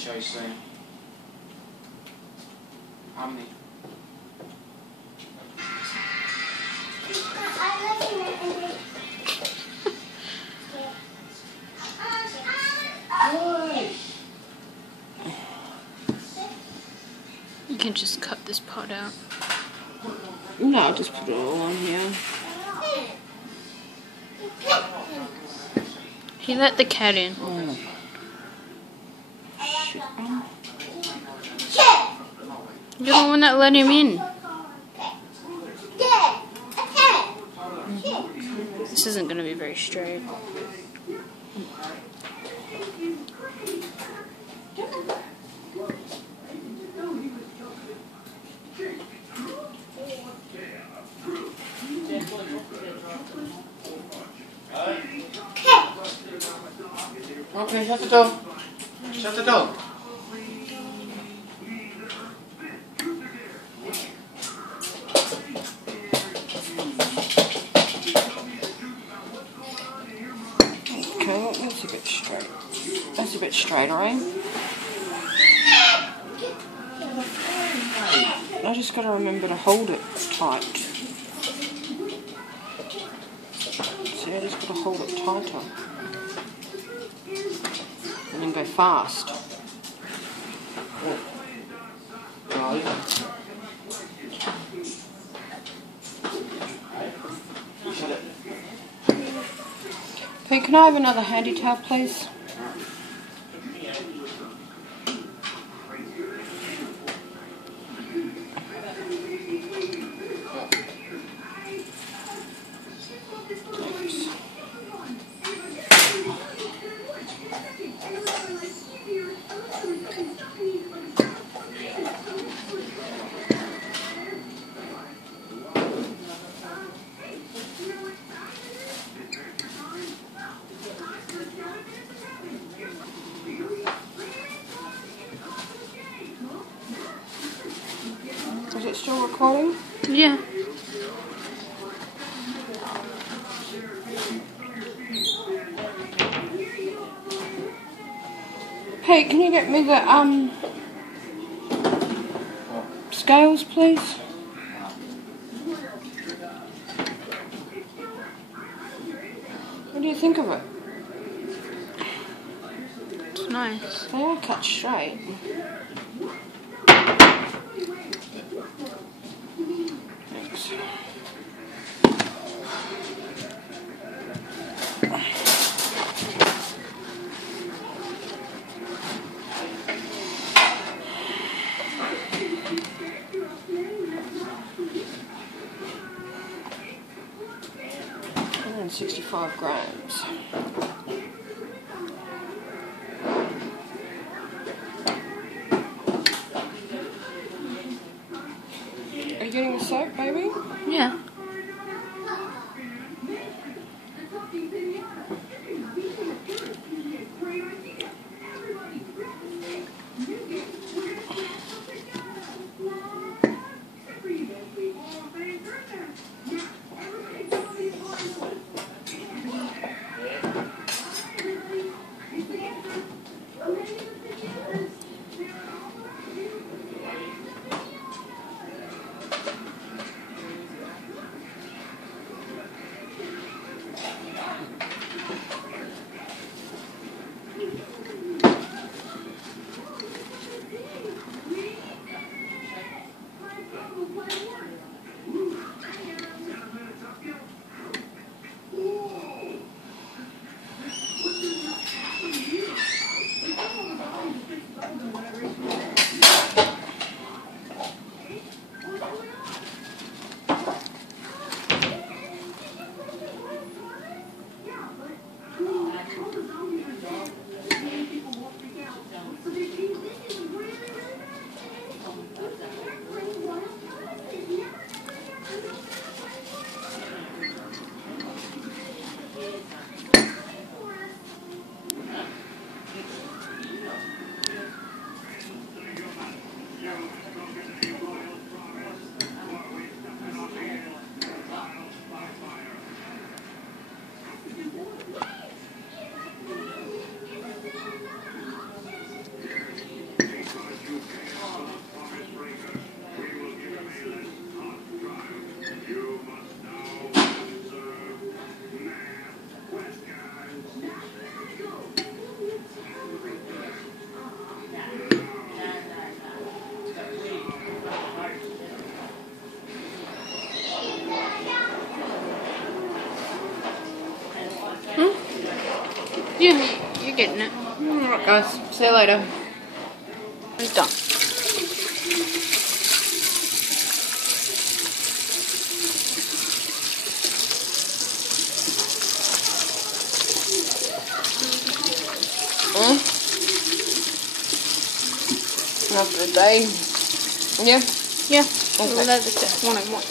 show you soon. How many? You can just cut this part out. No, I'll just put it all on here. He let the cat in. Oh. Shit. You're the one that let him in. This isn't going to be very straight. Okay, shut the door. Shut the door. Okay, that's a bit straight. That's a bit straighter, eh? I just got to remember to hold it tight. See, I just got to hold it tighter. And then go fast. Shut it. Pete, can I have another handy towel, please? Is it still recording? Yeah. Hey, can you get me the scales, please? What do you think of it? It's nice. They are cut straight. Thanks. And 65 grams. Are you getting the soap, baby? Yeah. Yeah, you're getting it. Alright guys, see you later. It's done. Enough for the day. Yeah? Yeah, Okay. well, that's one I want.